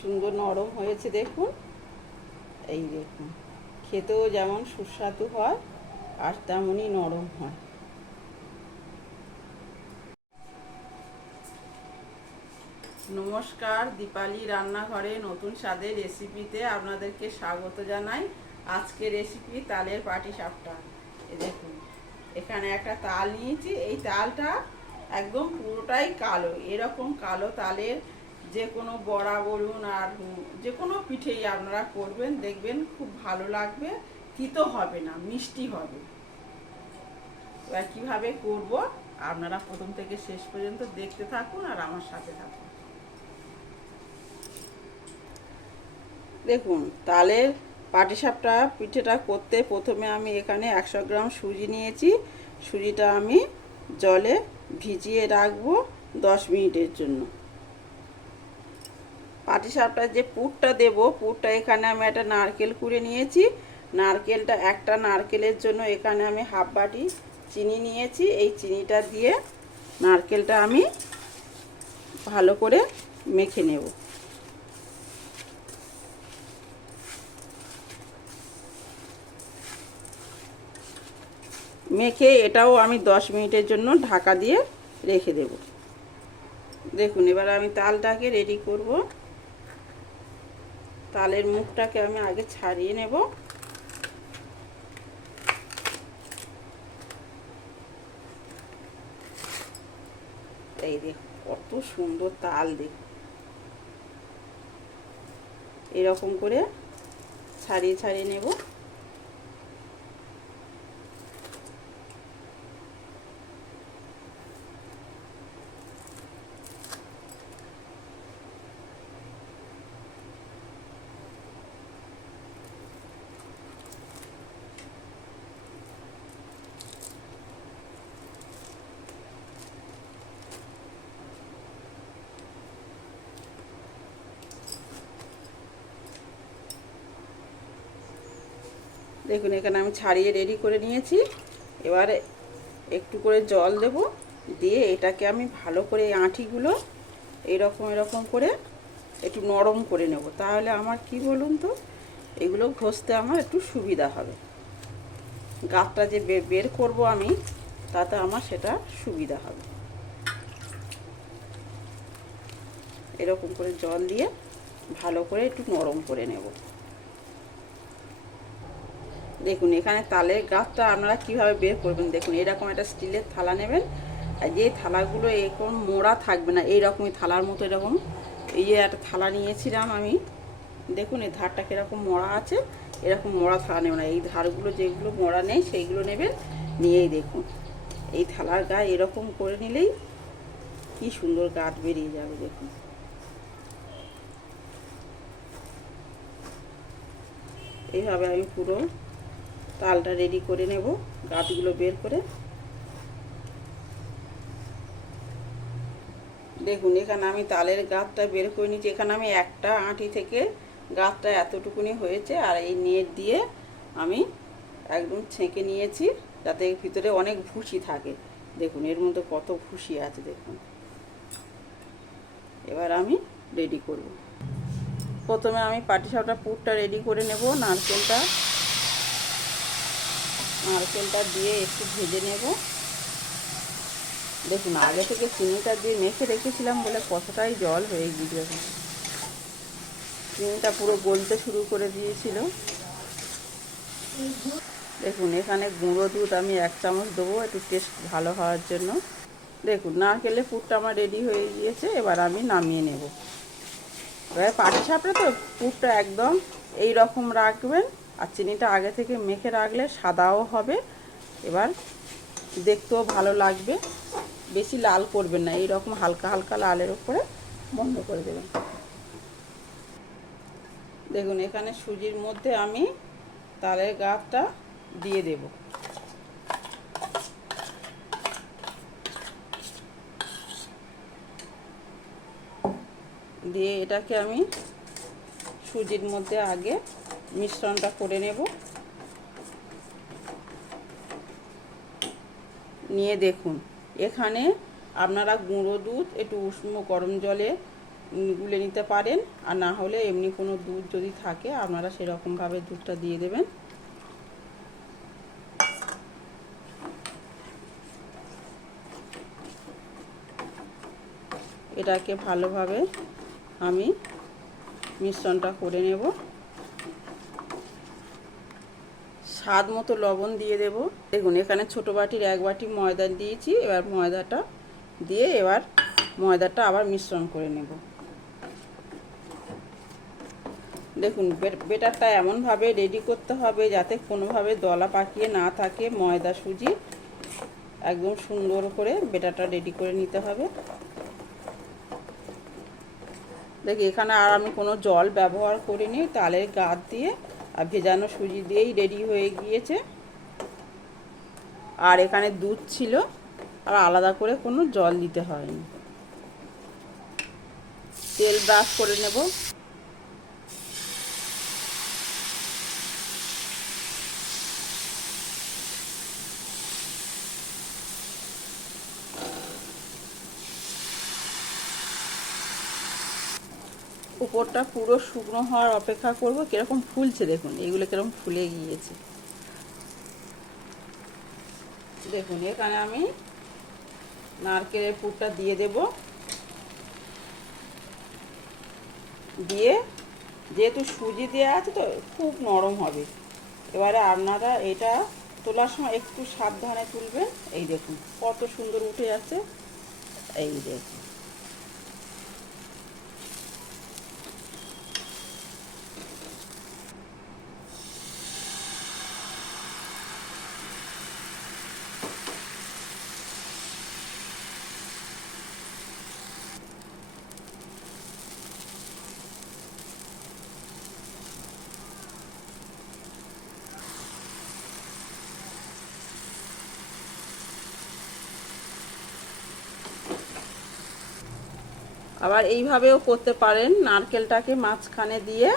সুন্দর নরম হয়েছে দেখুন। এই দেখুন, খেতেও যেমন সুস্বাদু হয় আর তেমনই নরম হয়। নমস্কার, দীপালি রান্নাঘরে নতুন স্বাদের রেসিপিতে আপনাদেরকে স্বাগত জানাই। আজকে রেসিপি তালের পাটিসাপটা। দেখুন, এখানে একটা তাল নিয়েছি। এই তালটা একদম পুরোটাই কালো। এরকম কালো তালের যে কোনো বড়া বলুন আর যে কোনো পিঠেই আপনারা করবেন, দেখবেন খুব ভালো লাগবে, তিতো হবে না, মিষ্টি হবে। এবার কীভাবে করব আপনারা প্রথম থেকে শেষ পর্যন্ত দেখতে থাকুন আর আমার সাথে থাকুন। দেখুন, তালের পাটিসাপটা পিঠেটা করতে প্রথমে আমি এখানে 100 গ্রাম সুজি নিয়েছি। সুজিটা আমি জলে ভিজিয়ে রাখবো 10 মিনিটের জন্য। পাটিসাপটার যে পুরটা দেব, পুরটা এখানে আমি একটা নারকেল কুড়ে নিয়েছি। নারকেলটা, একটা নারকেলের জন্য এখানে আমি হাফ বাটি চিনি নিয়েছি। এই চিনিটা দিয়ে নারকেলটা আমি ভালো করে মেখে নেব। মেখে এটাও আমি 10 মিনিটের জন্য ঢাকা দিয়ে রেখে দেব। দেখুন, এবার আমি তালটাকে রেডি করব। তালের মুখটাকে আমি আগে ছাড়িয়ে নেব। এই দেখুন, কত সুন্দর তাল। দেখুন, এরকম করে ছাড়িয়ে ছাড়িয়ে নেব। দেখুন, এখানে আমি ছাড়িয়ে রেডি করে নিয়েছি। এবারে একটু করে জল দেব, দিয়ে এটাকে আমি ভালো করে এই আঁটিগুলো এরকম করে একটু নরম করে নেব। তাহলে আমার কি বলুন তো, এগুলো ঘষতে আমার একটু সুবিধা হবে। গাঁটটা যে বের করব আমি, তাতে আমার সেটা সুবিধা হবে। এরকম করে জল দিয়ে ভালো করে একটু নরম করে নেব। দেখুন, এখানে তালের গাঁটটা আপনারা কিভাবে বের করবেন। দেখুন, এরকম একটা স্টিলের থালা নেবেন, আর যে থালাগুলো এরকম মোড়া থাকবে না, এইরকমই থালার মতো এরকম, এই যে একটা থালা নিয়েছিলাম আমি। দেখুন, এই ধারটা কীরকম মোড়া আছে, এরকম মোড়া থালা নেবেন না। এই ধারগুলো যেগুলো মোড়া নেই সেইগুলো নেবেন। নিয়েই দেখুন, এই থালার গায়ে এরকম করে নিলেই কি সুন্দর গাঁট বেরিয়ে যাবে। দেখুন, এইভাবে আমি পুরো তালটা রেডি করে নেব, গাঁটগুলো বের করে। দেখুন, এখানে আমি তালের গাঁটটা বের করে নিয়েছি। এখানে আমি একটা আঁটি থেকে গাঁটটা এতটুকুনি হয়েছে, আর এই নেট দিয়ে আমি একদম ছেঁকে নিয়েছি, যাতে এর ভিতরে অনেক ভুসি থাকে। দেখুন, এর মধ্যে কত ভুসি আছে দেখুন। এবার আমি রেডি করব। প্রথমে আমি পাটিসাপটা পুরটা রেডি করে নেব। নারকেলটা দিয়ে একটু ভেজে নেব। দেখুন, আগে থেকে চিনিটা দিয়ে মেখে রেখেছিলাম বলে কতটাই জল হয়ে গিয়েছে। চিনিটা পুরো গলতে শুরু করে দিয়েছিল। দেখুন, এখানে গুঁড়ো দুধ আমি 1 চামচ দেবো, একটু টেস্ট ভালো হওয়ার জন্য। দেখুন, নারকেলের পুরটা আমার রেডি হয়ে গিয়েছে। এবার আমি নামিয়ে নেব। এবার পাটিসাপটা তো পুরটা একদম এই রকম রাখবেন, আর চিনিটা আগে থেকে মেখে রাখলে সাদাও হবে, এবার দেখতেও ভালো লাগবে। বেশি লাল করবেন না, এইরকম হালকা হালকা লালের উপরে বন্ধ করে দেবেন। দেখুন, এখানে সুজির মধ্যে আমি তালের গাঁটটা দিয়ে দেব। দিয়ে এটাকে আমি সুজির মধ্যে আগে মিশ্রণটা করে নেব। নিয়ে দেখুন, এখানে আপনারা গুঁড়ো দুধ একটু উষ্ণ গরম জলে গুলে নিতে পারেন, আর না হলে এমনি কোনো দুধ যদি থাকে আপনারা সেরকমভাবে দুধটা দিয়ে দেবেন। এটাকে ভালোভাবে আমি মিশ্রণটা করে নেব। স্বাদ মতো লবণ দিয়ে দেব। দেখুন এখানে ছোটো বাটির 1 বাটি ময়দা দিয়েছি। এবার ময়দাটা দিয়ে ময়দাটা আবার মিশ্রণ করে নেব। দেখুন বেটারটা এমনভাবে রেডি করতে হবে যাতে কোনোভাবে দলা পাকিয়ে না থাকে। ময়দা সুজি একদম সুন্দর করে বেটারটা রেডি করে নিতে হবে। দেখি এখানে আর আমি কোনো জল ব্যবহার করিনি, তালের গাদ দিয়ে আর ভেজানো সুজি দিয়েই রেডি হয়ে গিয়েছে। আর এখানে দুধ ছিল, আর আলাদা করে কোনো জল দিতে হয়নি। তেল ব্রাশ করে নেব। উপরটা পুরো শুকনো হওয়ার অপেক্ষা করব। কীরকম ফুলছে দেখুন, এইগুলো কীরকম ফুলে গিয়েছে দেখুন। এখানে আমি নারকেলের পুরটা দিয়ে দেব। দিয়ে যেহেতু সুজি দেওয়া আছে তো খুব নরম হবে। এবারে আপনারা এটা তোলার সময় একটু সাবধানে তুলবেন। এই দেখুন কত সুন্দর উঠে যাচ্ছে। এই দেখুন আবার এইভাবেও করতে পারেন। নারকেলটাকে মাঝখানে দিয়ে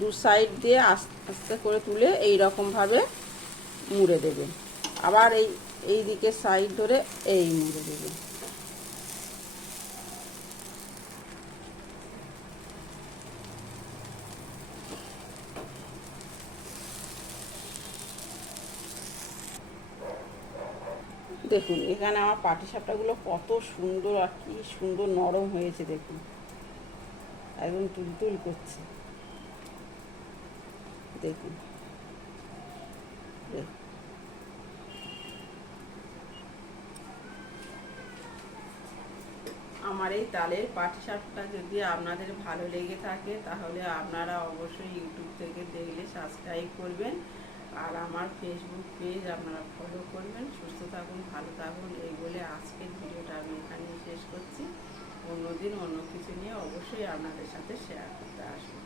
দু সাইড দিয়ে আস্তে আস্তে করে তুলে এই রকমভাবে মুড়ে দেবেন। আবার এই দিকে সাইড ধরে এই মুড়ে দেবেন। দেখুন এখানে আমার পাটিসাপটাগুলো কত সুন্দর আর কি সুন্দর নরম হয়েছে। দেখুন একদম তুলতুল করছে। দেখুন আমার এই তালের পাটিসাপটা যদি আপনাদের ভালো লেগে থাকে তাহলে আপনারা অবশ্যই ইউটিউব থেকে দেখলে সাবস্ক্রাইব করবেন, আর আমার ফেসবুক পেজ আপনারা ফলো করবেন। সুস্থ থাকুন, ভালো থাকুন, এই বলে আজকের ভিডিওটা আমি এখানেই শেষ করছি। অন্যদিন অন্য কিছু নিয়ে অবশ্যই আপনাদের সাথে শেয়ার করতে আসবো।